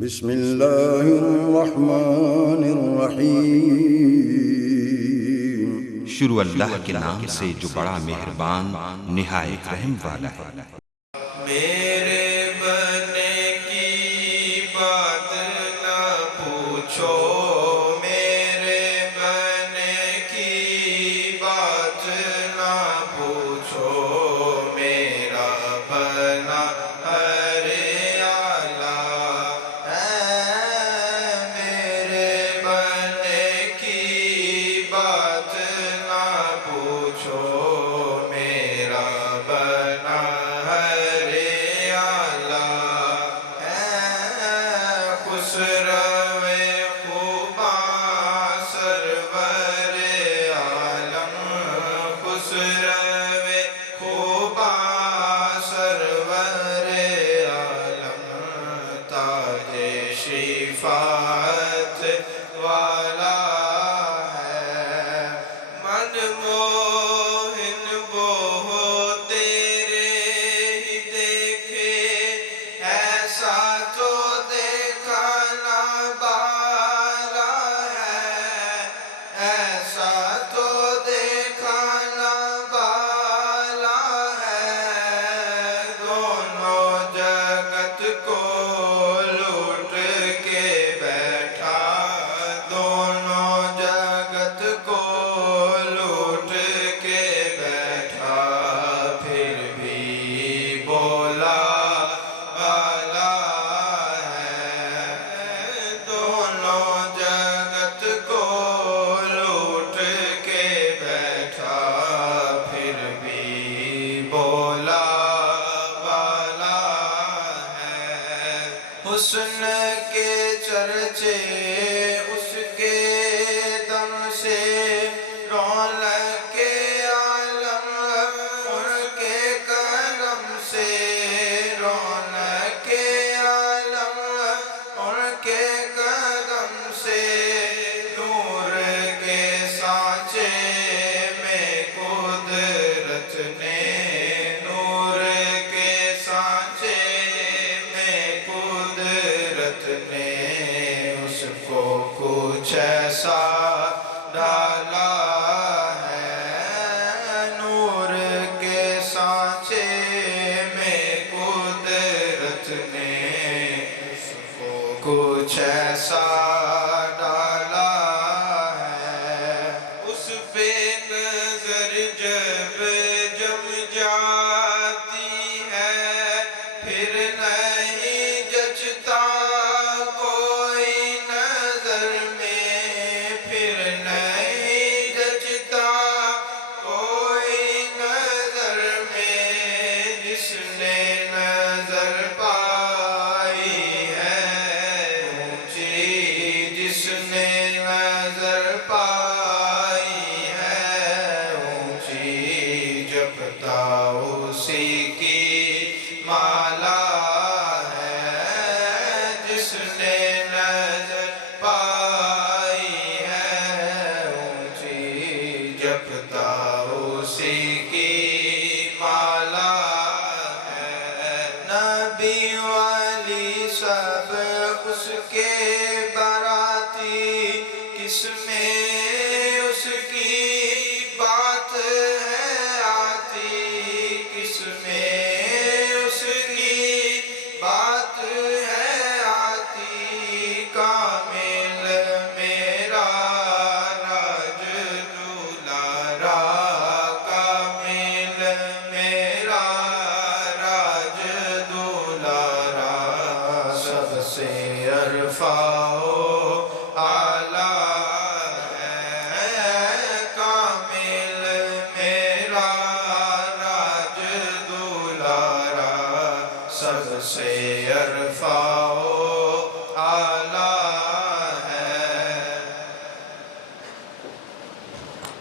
بسم اللہ الرحمن الرحیم۔ شروع اللہ کے نام سے جو بڑا مہربان نہایت رحم والا ہے۔ میرے بنے کی بات نہ پوچھو، میرے بنے کی بات نہ پوچھو، میرا بنا ہر آلہ ہے۔ میرے بنے کی بات نہ پوچھو، میرا بنا شفاعت والا ہے۔ من موہن وہ ہو تیرے ہی دیکھے، ایسا تو دیکھا نہ بالا ہے، ایسا تو دیکھا نہ بالا ہے۔ دونوں جگت کو حسن کے چرچے اس کے دم سے، رونق کے عالم ان کے کرم سے، رونق کے عالم ان کے کرم سے۔ نور کے سانچے میں قدرت نے، نور کے سانچے نے اس کو کچھ ایسا ڈالا ہے۔ نور کے سانچے میں قدرت نے اس کو کچھ ایسا ڈالا ہے۔ اس پہ نظر جب جم جاتی ہے، پھر نہیں جچتا کوئی نظر میں، پھر نہیں جچتا کوئی نظر میں۔ جس نے نظر پائی ہے اونچی، جس نے نظر پائی ہے اونچی، جپتا اسی کی مالا ہے۔ جس نے نظر پائی ہے اونچی، جپتا اسی کی مالا ہے۔ نبی والی سب اس کے باراتی، کس میں اس کی بات ہے آتی، کس میں اس کی بات ہے آتی۔ کامل میرا راج دولارا، کامل میرا راج دولارا، سب سے عرفا و اعلیٰ ہے۔ کامل میرا راج دولارا، سب سے عرفا